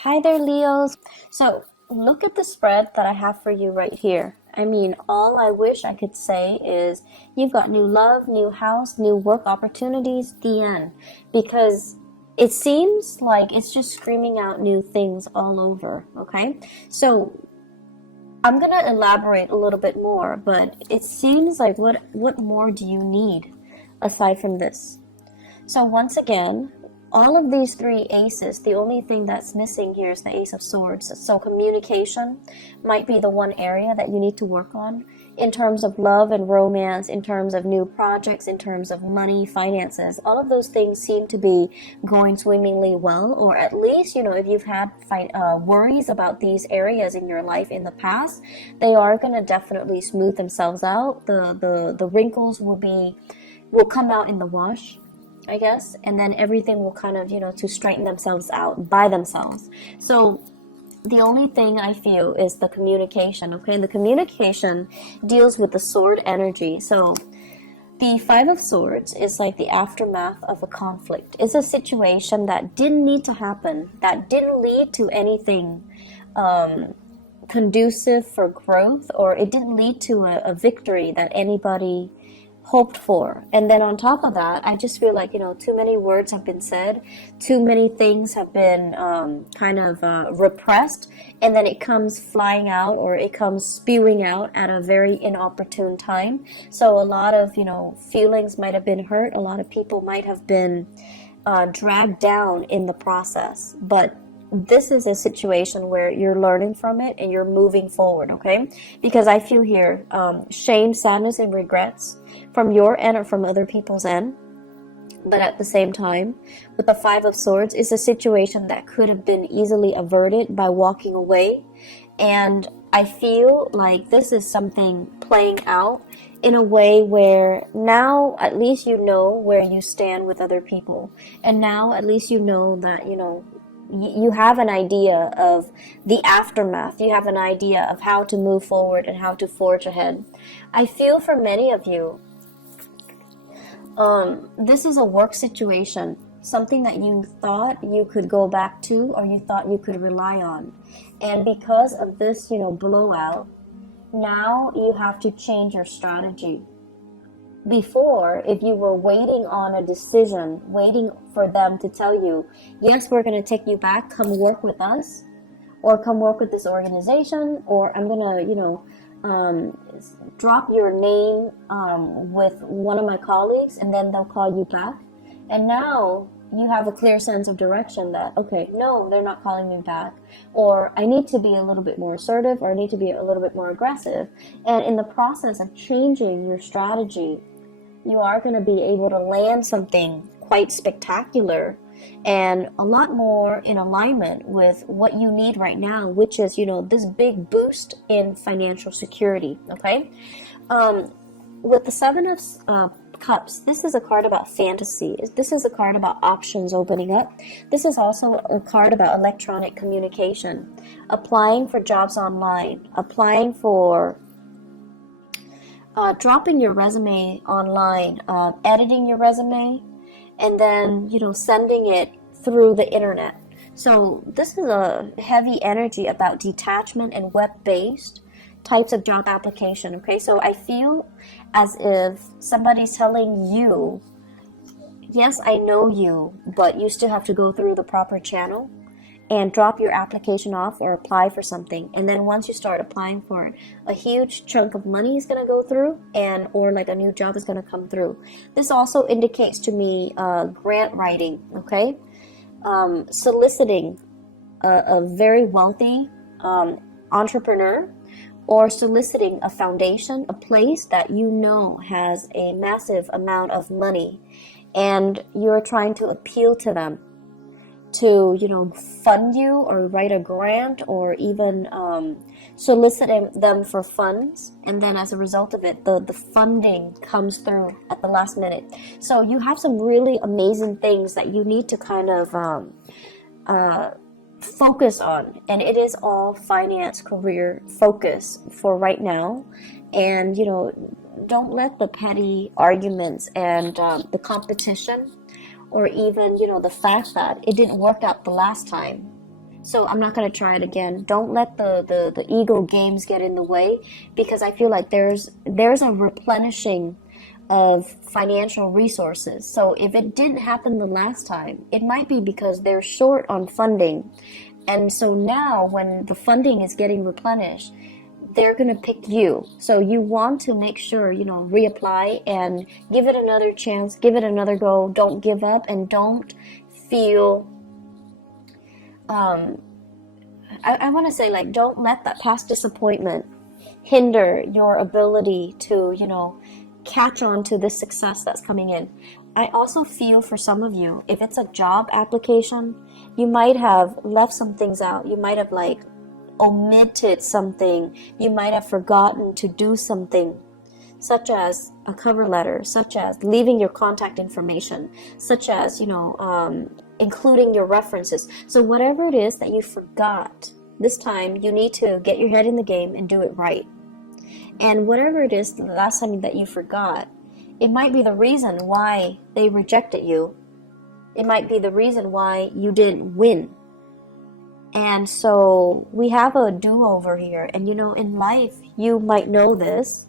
Hi there, Leos. So, look at the spread that I have for you right here. I mean, all I wish I could say is you've got new love, new house, new work opportunities, the end. Because it seems like it's just screaming out new things all over, okay? So, I'm gonna elaborate a little bit more, but it seems like what more do you need aside from this? So once again, all of these three aces, the only thing that's missing here is the Ace of Swords. So communication might be the one area that you need to work on in terms of love and romance, in terms of new projects, in terms of money, finances. All of those things seem to be going swimmingly well, or at least, if you've had worries about these areas in your life in the past, they are going to definitely smooth themselves out. The wrinkles will come out in the wash, I guess, and then everything will kind of, to straighten themselves out by themselves. So the only thing I feel is the communication, okay? And the communication deals with the sword energy. So the Five of Swords is like the aftermath of a conflict. It's a situation that didn't need to happen, that didn't lead to anything conducive for growth, or it didn't lead to a victory that anybody hoped for. And then on top of that, I just feel like, too many words have been said, too many things have been repressed, and then it comes flying out, or it comes spewing out at a very inopportune time. So a lot of, feelings might have been hurt. A lot of people might have been dragged down in the process. But this is a situation where you're learning from it and you're moving forward, okay? Because I feel here shame, sadness, and regrets from your end or from other people's end. But at the same time, with the Five of Swords, it's a situation that could have been easily averted by walking away. And I feel like this is something playing out in a way where now at least you know where you stand with other people. And now at least you know that, you have an idea of the aftermath. You have an idea of how to move forward and how to forge ahead. I feel for many of you, this is a work situation, something that you thought you could go back to or you thought you could rely on. And because of this, blowout, now you have to change your strategy. Before, if you were waiting on a decision, waiting for them to tell you, yes, we're going to take you back, come work with us, or come work with this organization, or I'm going to, drop your name with one of my colleagues, and then they'll call you back. And now you have a clear sense of direction that, okay, no, they're not calling me back, or I need to be a little bit more assertive, or I need to be a little bit more aggressive. And in the process of changing your strategy, you are going to be able to land something quite spectacular and a lot more in alignment with what you need right now, which is, this big boost in financial security, okay? With the Seven of Cups, this is a card about fantasy. This is a card about options opening up. This is also a card about electronic communication, applying for jobs online, applying for dropping your resume online, editing your resume, and then, sending it through the internet. So this is a heavy energy about detachment and web-based types of job application, okay? So I feel as if somebody's telling you, yes, I know you, but you still have to go through the proper channel and drop your application off or apply for something. And then once you start applying for it, a huge chunk of money is going to go through, or like a new job is going to come through. This also indicates to me grant writing, okay? Soliciting a very wealthy entrepreneur, or soliciting a foundation, a place that has a massive amount of money, and you're trying to appeal to them to, fund you or write a grant, or even solicit them for funds. And then as a result of it, the funding comes through at the last minute. So you have some really amazing things that you need to kind of focus on. And it is all finance career focus for right now. And, don't let the petty arguments and the competition, or even, the fact that it didn't work out the last time, So I'm not going to try it again. Don't let the ego games get in the way, because I feel like there's a replenishing of financial resources. So if it didn't happen the last time, it might be because they're short on funding. And so now when the funding is getting replenished, they're going to pick you. So you want to make sure, reapply and give it another chance, give it another go. Don't give up, and don't feel, I want to say, like, don't let that past disappointment hinder your ability to, catch on to this success that's coming in. I also feel for some of you, if it's a job application, you might have left some things out. You might have omitted something. You might have forgotten to do something, such as a cover letter, such as leaving your contact information, such as, including your references. So whatever it is that you forgot, this time you need to get your head in the game and do it right. And whatever it is the last time that you forgot, it might be the reason why they rejected you. It might be the reason why you didn't win. And so we have a do-over here. And in life, you might know this.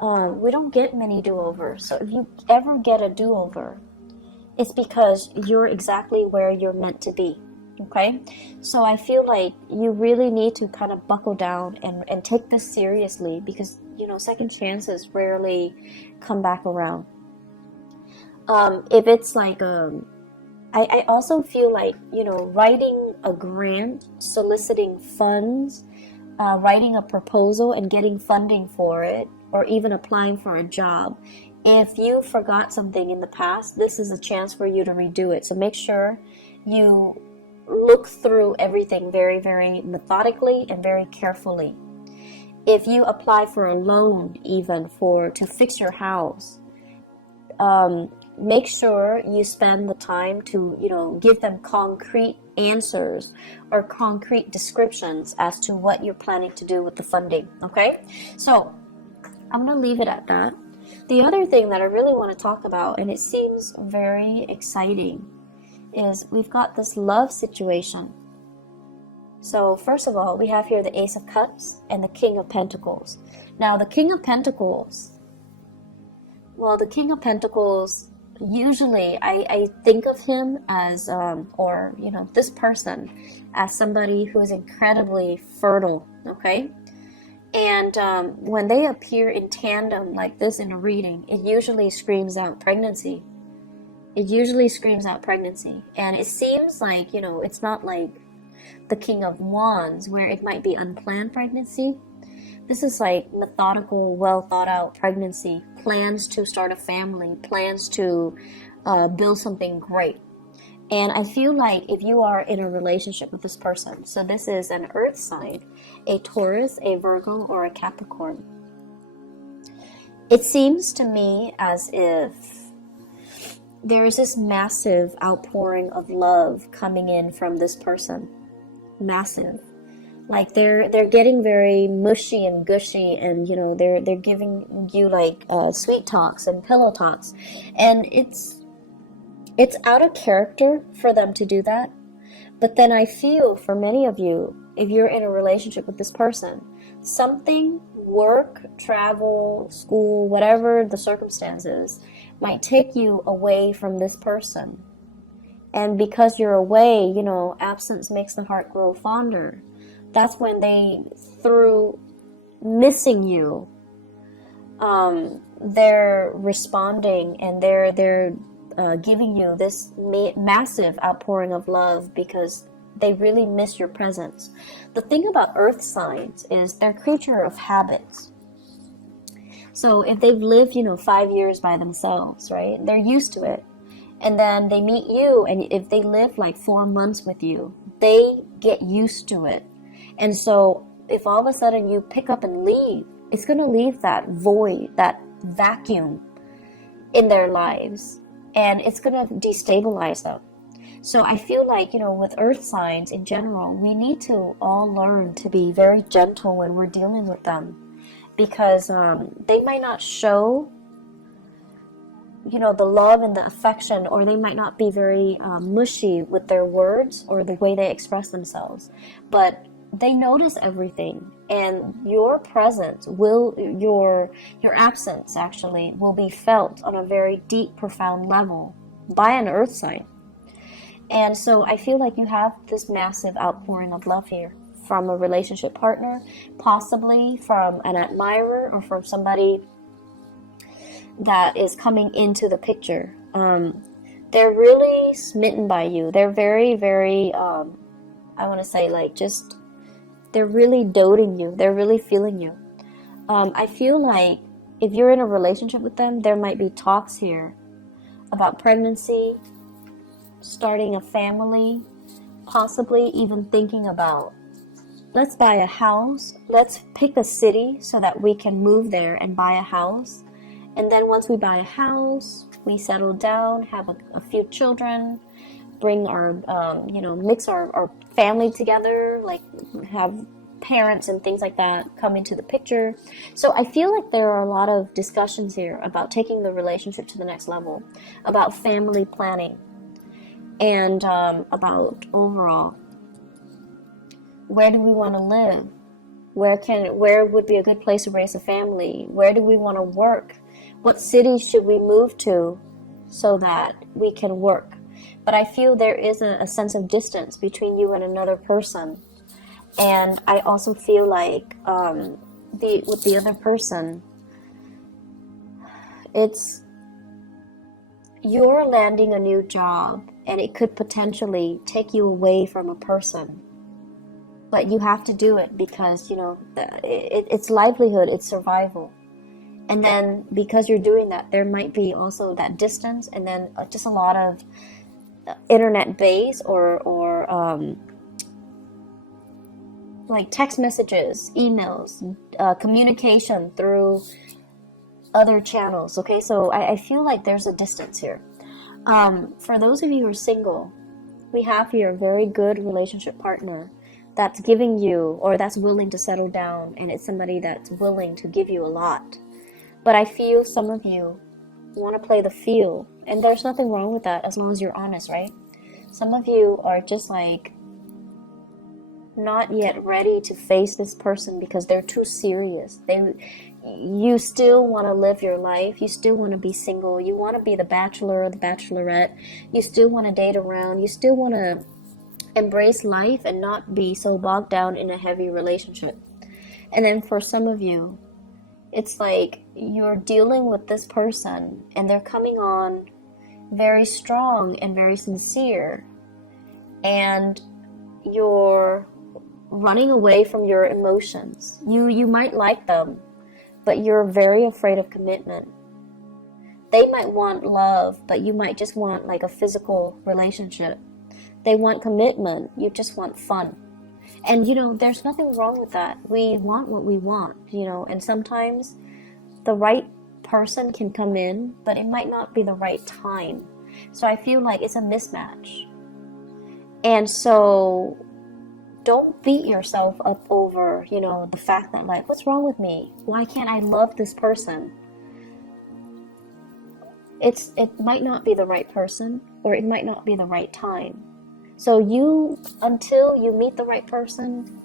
We don't get many do-overs. So if you ever get a do-over, it's because you're exactly where you're meant to be. Okay? So I feel like you really need to kind of buckle down and take this seriously, because, second chances rarely come back around. If it's like, I also feel like, writing a grant, soliciting funds, writing a proposal and getting funding for it, or even applying for a job. If you forgot something in the past, this is a chance for you to redo it. So make sure you look through everything very, very methodically and very carefully. If you apply for a loan, even to fix your house, make sure you spend the time to, give them concrete answers or concrete descriptions as to what you're planning to do with the funding. Okay? So I'm going to leave it at that. The other thing that I really want to talk about, and it seems very exciting, is we've got this love situation. So first of all, we have here the Ace of Cups and the King of Pentacles. Now the King of Pentacles, usually I think of him as, this person as somebody who is incredibly fertile, okay? And when they appear in tandem like this in a reading, it usually screams out pregnancy. And it seems like, it's not like the King of Wands, where it might be unplanned pregnancy. This is like methodical, well thought out pregnancy, plans to start a family, plans to build something great. And I feel like if you are in a relationship with this person, so this is an earth sign, a Taurus, a Virgo, or a Capricorn, it seems to me as if there is this massive outpouring of love coming in from this person. Massive. Like they're getting very mushy and gushy, and they're giving you sweet talks and pillow talks, and it's out of character for them to do that. But then I feel for many of you, if you're in a relationship with this person, something, work, travel, school, whatever the circumstances, might take you away from this person. And because you're away, absence makes the heart grow fonder. That's when they, through missing you, they're responding, and they're giving you this massive outpouring of love because they really miss your presence. The thing about earth signs is they're creature of habits. So if they've lived, 5 years by themselves, right, they're used to it. And then they meet you, and if they live 4 months with you, they get used to it. And so if all of a sudden you pick up and leave, it's going to leave that void, that vacuum in their lives, and it's going to destabilize them. So I feel like, with earth signs in general, we need to all learn to be very gentle when we're dealing with them, because they might not show you know, the love and the affection, or they might not be very mushy with their words or the way they express themselves, but they notice everything, and your presence will, your absence actually will be felt on a very deep, profound level by an earth sign. And so I feel like you have this massive outpouring of love here from a relationship partner, possibly from an admirer, or from somebody that is coming into the picture. They're really smitten by you. They're very, very, I want to say, like, just, they're really doting you. They're really feeling you. I feel like if you're in a relationship with them, there might be talks here about pregnancy, starting a family, possibly even thinking about, let's buy a house, let's pick a city so that we can move there and buy a house. And then once we buy a house, we settle down, have a few children, bring our, mix our family together, like have parents and things like that come into the picture. So I feel like there are a lot of discussions here about taking the relationship to the next level, about family planning, and about overall, where do we want to live? Where would be a good place to raise a family? Where do we want to work? What city should we move to so that we can work? But I feel there is a sense of distance between you and another person. And I also feel like with the other person, it's, you're landing a new job, and it could potentially take you away from a person. But you have to do it because, it's livelihood, it's survival. And then because you're doing that, there might be also that distance, and then just a lot of internet base or like text messages, emails, communication through other channels. Okay, so I feel like there's a distance here. For those of you who are single, we have here a very good relationship partner that's giving you, or that's willing to settle down, and it's somebody that's willing to give you a lot. But I feel some of you want to play the field, and there's nothing wrong with that as long as you're honest, right? Some of you are just like not yet ready to face this person because they're too serious. You still want to live your life. You still want to be single. You want to be the bachelor or the bachelorette. You still want to date around. You still want to embrace life and not be so bogged down in a heavy relationship. And then for some of you, it's like you're dealing with this person and they're coming on very strong and very sincere, and you're running away from your emotions. You might like them, but you're very afraid of commitment. They might want love, but you might just want like a physical relationship. They want commitment, you just want fun. And there's nothing wrong with that. We want what we want, and sometimes the right person can come in, but it might not be the right time. So I feel like it's a mismatch. And so don't beat yourself up over, the fact that, like, what's wrong with me? Why can't I love this person? It might not be the right person, or it might not be the right time. So until you meet the right person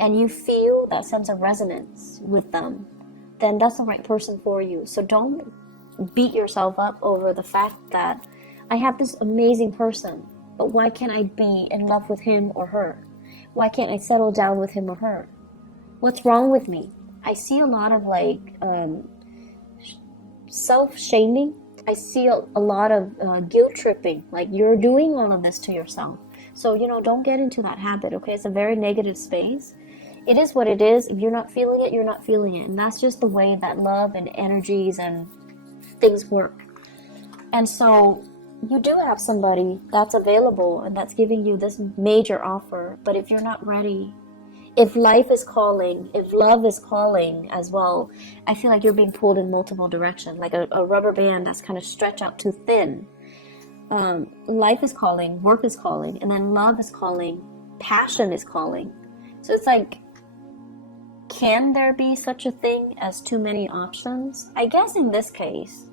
and you feel that sense of resonance with them, then that's the right person for you. So don't beat yourself up over the fact that I have this amazing person, but why can't I be in love with him or her? Why can't I settle down with him or her? What's wrong with me? I see a lot of self-shaming. I see a lot of guilt tripping, like you're doing all of this to yourself. So, don't get into that habit, okay? It's a very negative space. It is what it is. If you're not feeling it, you're not feeling it. And that's just the way that love and energies and things work. And so you do have somebody that's available and that's giving you this major offer. But if you're not ready, if life is calling, if love is calling as well, I feel like you're being pulled in multiple directions, like a rubber band that's kind of stretched out too thin. Life is calling, work is calling, and then love is calling, passion is calling. So it's like, can there be such a thing as too many options? I guess in this case,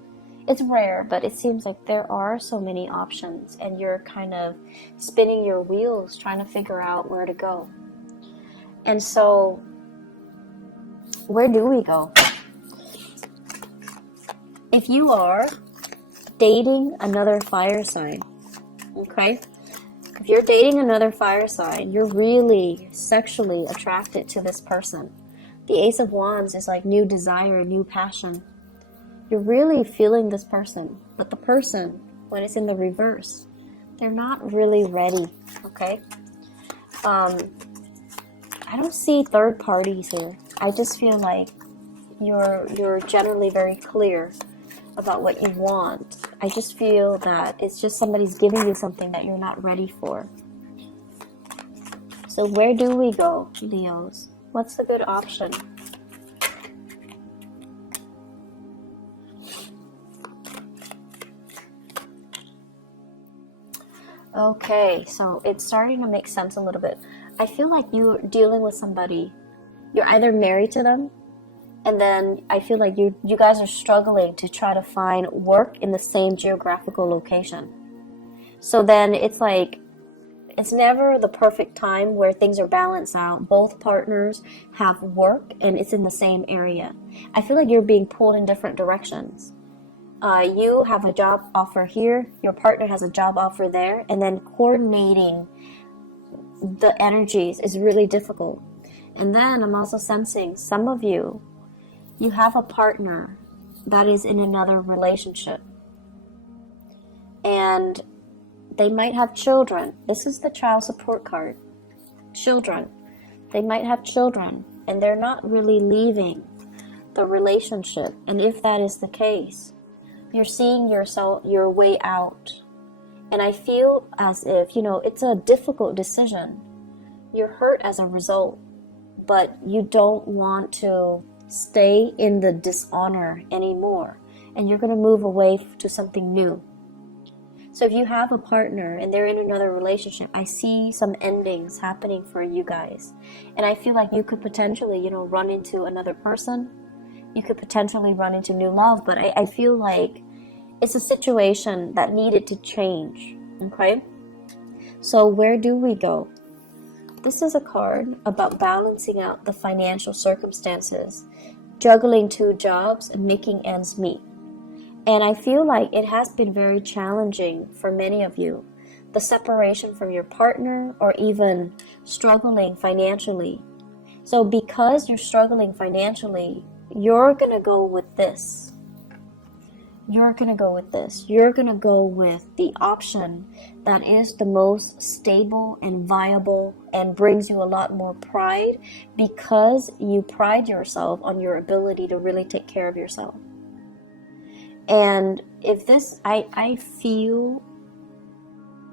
It's rare, but it seems like there are so many options, and you're kind of spinning your wheels trying to figure out where to go. And so, where do we go? If you are dating another fire sign, okay? If you're dating another fire sign, you're really sexually attracted to this person. The Ace of Wands is like new desire, new passion. You're really feeling this person, but the person, when it's in the reverse, they're not really ready, okay? I don't see third parties here. I just feel like you're generally very clear about what you want. I just feel that it's just somebody's giving you something that you're not ready for. So where do we go, Leos? What's the good option? Okay, so it's starting to make sense a little bit. I feel like you're dealing with somebody. You're either married to them, and then I feel like you guys are struggling to try to find work in the same geographical location. So then it's like, it's never the perfect time where things are balanced out. Both partners have work and it's in the same area. I feel like you're being pulled in different directions. You have a job offer here, your partner has a job offer there, and then coordinating the energies is really difficult. And then I'm also sensing some of you have a partner that is in another relationship. And they might have children. This is the child support card. Children. They might have children, and they're not really leaving the relationship. And if that is the case, you're seeing your way out. And I feel as if, it's a difficult decision. You're hurt as a result, but you don't want to stay in the dishonor anymore. And you're going to move away to something new. So if you have a partner and they're in another relationship, I see some endings happening for you guys. And I feel like you could potentially, run into another person. You could potentially run into new love, but I feel like it's a situation that needed to change, okay? So where do we go? This is a card about balancing out the financial circumstances, juggling 2 jobs, and making ends meet. And I feel like it has been very challenging for many of you. The separation from your partner or even struggling financially. So because you're struggling financially, you're going to go with this. You're going to go with this. You're going to go with the option that is the most stable and viable and brings you a lot more pride because you pride yourself on your ability to really take care of yourself. And if this, I feel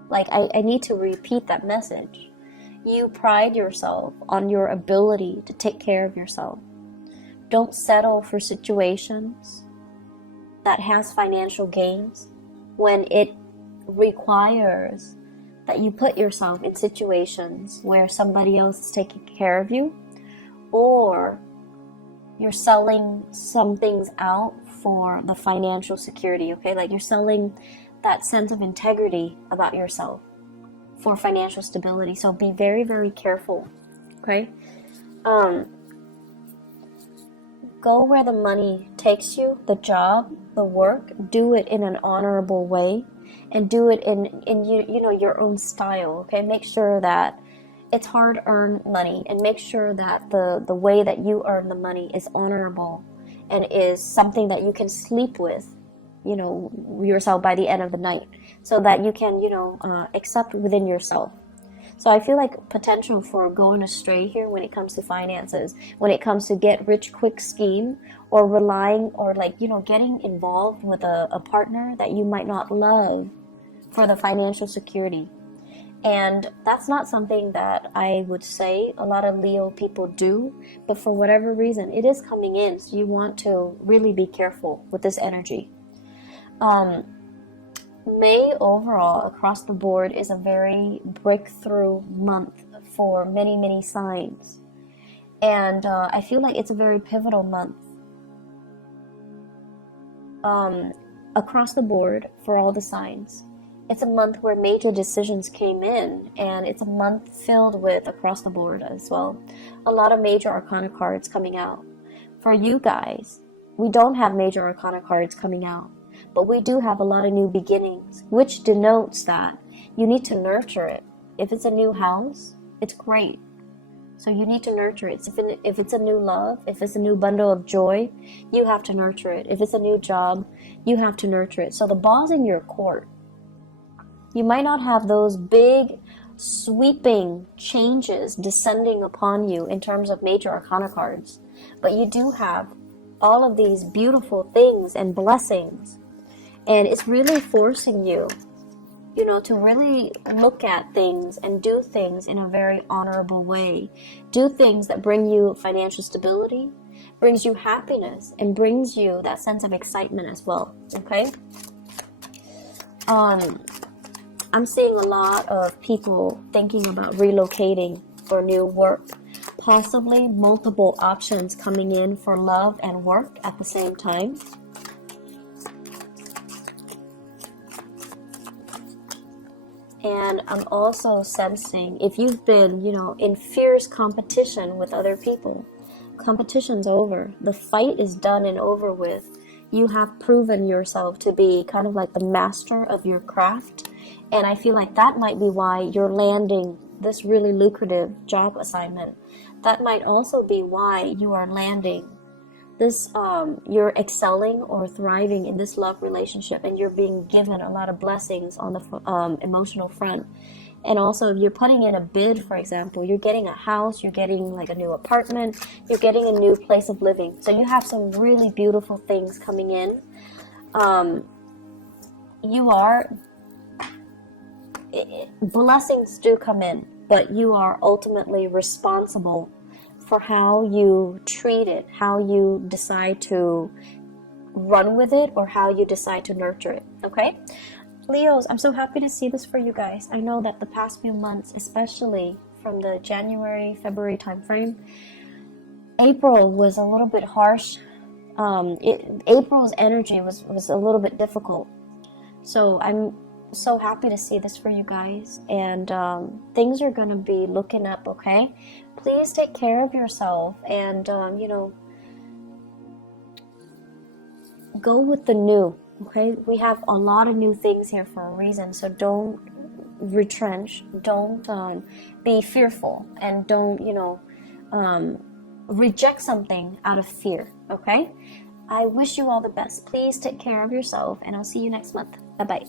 like I need to repeat that message. You pride yourself on your ability to take care of yourself. Don't settle for situations that has financial gains when it requires that you put yourself in situations where somebody else is taking care of you, or you're selling some things out for the financial security, okay? Like you're selling that sense of integrity about yourself for financial stability. So be very, very careful, okay? Go where the money takes you, the job, the work. Do it in an honorable way, and do it in your own style, okay? Make sure that it's hard-earned money, and make sure that the way that you earn the money is honorable and is something that you can sleep with, yourself by the end of the night, so that you can, accept within yourself. So I feel like potential for going astray here when it comes to finances, when it comes to get rich quick scheme, or relying, or getting involved with a partner that you might not love for the financial security. And that's not something that I would say a lot of Leo people do, but for whatever reason, it is coming in. So you want to really be careful with this energy. May overall across the board is a very breakthrough month for many, many signs. And I feel like it's a very pivotal month. across the board for all the signs. It's a month where major decisions came in, and it's a month filled with across the board as well. A lot of major arcana cards coming out. For you guys, we don't have major arcana cards coming out, but we do have a lot of new beginnings, which denotes that you need to nurture it. If it's a new house, it's great. So you need to nurture it. If it's a new love, if it's a new bundle of joy, you have to nurture it. If it's a new job, you have to nurture it. So the ball's in your court. You might not have those big, sweeping changes descending upon you in terms of major arcana cards, but you do have all of these beautiful things and blessings, and it's really forcing you, to really look at things and do things in a very honorable way. Do things that bring you financial stability, brings you happiness, and brings you that sense of excitement as well, okay? I'm seeing a lot of people thinking about relocating for new work, possibly multiple options coming in for love and work at the same time. And I'm also sensing if you've been, in fierce competition with other people, competition's over. The fight is done and over with. You have proven yourself to be kind of like the master of your craft. And I feel like that might be why you're landing this really lucrative job assignment. That might also be why you are landing this, you're excelling or thriving in this love relationship, and you're being given a lot of blessings on the emotional front. And also, if you're putting in a bid, for example, you're getting a house, you're getting like a new apartment, you're getting a new place of living. So you have some really beautiful things coming in. Blessings do come in, but you are ultimately responsible for how you treat it, how you decide to run with it, or how you decide to nurture it, okay? Leos, I'm so happy to see this for you guys. I know that the past few months, especially from the January, February timeframe, April was a little bit harsh. April's energy was a little bit difficult. So I'm so happy to see this for you guys, and things are going to be looking up, okay? Please take care of yourself, and go with the new, okay? We have a lot of new things here for a reason, so don't retrench, don't be fearful, and don't reject something out of fear, okay? I wish you all the best. Please take care of yourself, and I'll see you next month. Bye bye.